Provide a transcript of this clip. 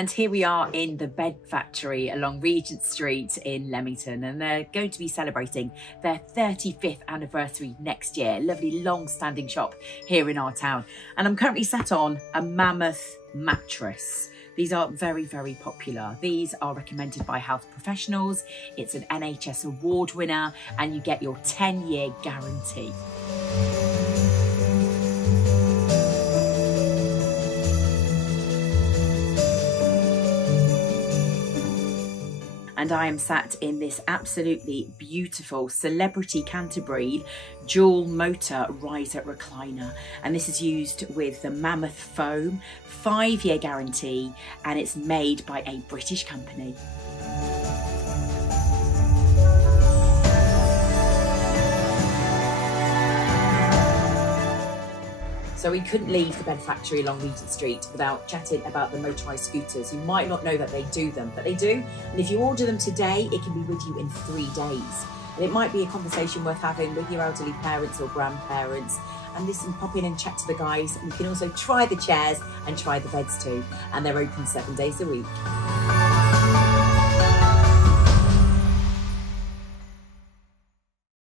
And here we are in the bed factory along Regent Street in Leamington, and they're going to be celebrating their 35th anniversary next year. Lovely long-standing shop here in our town. And I'm currently sat on a mammoth mattress. These are very, very popular. These are recommended by health professionals. It's an NHS award winner, and you get your 10-year guarantee. And I am sat in this absolutely beautiful Celebrity Canterbury dual motor riser recliner. And this is used with the mammoth foam, 5-year guarantee, and it's made by a British company. So we couldn't leave the bed factory along Regent Street without chatting about the motorised scooters. You might not know that they do them, but they do. And if you order them today, it can be with you in 3 days. And it might be a conversation worth having with your elderly parents or grandparents. And listen, pop in and chat to the guys. And you can also try the chairs and try the beds too. And they're open 7 days a week.